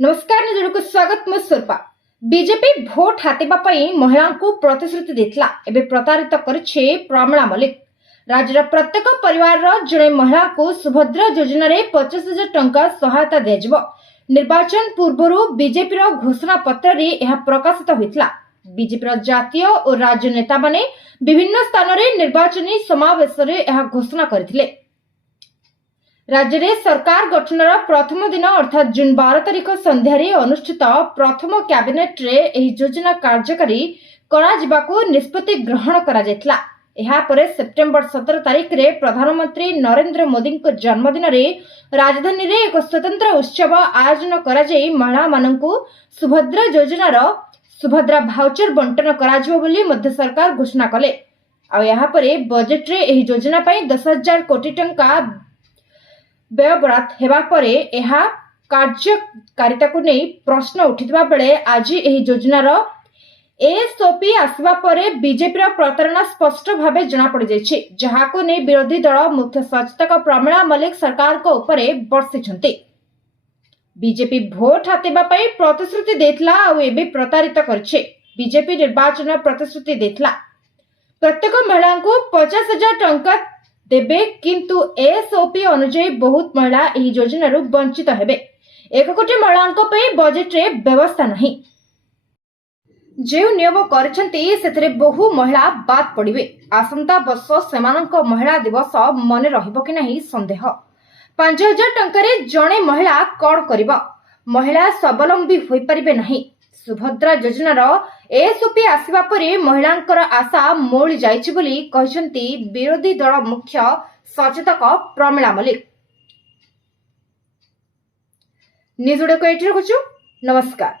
नमस्कार निजुड़ को स्वागत मु सुरपा। बीजेपी भोट हातिबा पई महिला को प्रतिश्रुति देथिला एबे प्रतारित करछे प्रमिला मलिक। राज्यर प्रत्येक परिवार रो जणे महिला को सुभद्रा योजना रे 50,000 टंका सहायता देजिबो। निर्वाचन पूर्वरु बीजेपी रो घोषणा पत्र रे यह प्रकाशित होइतला। बीजेपी रो जातीय और राज्य नेता माने विभिन्न स्थान रे निर्वाचनी समावेश रे यह घोषणा करथिले। राज्य में सरकार गठनर प्रथम दिन अर्थात जून 12 तारिख संध्यारे अनुष्ठित प्रथम कैबिनेट रे एही योजना कार्यकारी करा जिबाकू निष्पत्ति ग्रहण करा जायतला। एहा परे सेप्टेम्बर 17 तारिख रे प्रधानमंत्री नरेंद्र मोदी को जन्मदिन रे राजधानी रे एक स्वतंत्र उत्सव आयोजन करा जाई महिला माननकू सुभद्रा योजना रो सुभद्रा भाउचर बंटन करा जिवो बोली मध्य सरकार घोषणा कले। आ एहा परे बजेट रे एही योजना पई 10,000 कोटी टंका व्यय बराद हेबा परे एहा कार्यकारिता को नहीं प्रश्न उठितबा बेले आज एही योजनार एसओपी आसवा परे बीजेपी प्रतारणा स्पष्ट भावे जना पड़ जायछि, जहाको नहीं विरोधी दल मुख्य सचेतक प्रमिला मलिक सरकार को उपरे बर्षिछन्ति। बीजेपी भोट हातिबा पई प्रतिश्रुति देथिला आ एबे प्रतारित करछे। बीजेपी निर्वाचन प्रतिश्रुति देथिला प्रत्येक महिला को 50,000 टंका देबे, किंतु एसओपी अनुसार बहुत महिला एही योजना वंचित हेबे। 1 कोटी महिलांको पे बजेट रे व्यवस्था नहीं। जो नियम करछन्ती सेथरे बहु महिला बाद पड़िबे। आसंता वर्ष सेमानंको महिला दिवस मने रहिबो कि नहीं संदेह। 5,000 टंका रे जणे महिला कौन करिबो? महिला स्वावलंबी होई परिबे नहीं। सुभद्रा योजनार एसओपी आसवा परे महिलांकर आशा मोली जाइछि बोली कहिसंती विरोधी दल मुख्य सचेतक प्रमिला मलिक। निजुड़ को एठी रखुछु। नमस्कार।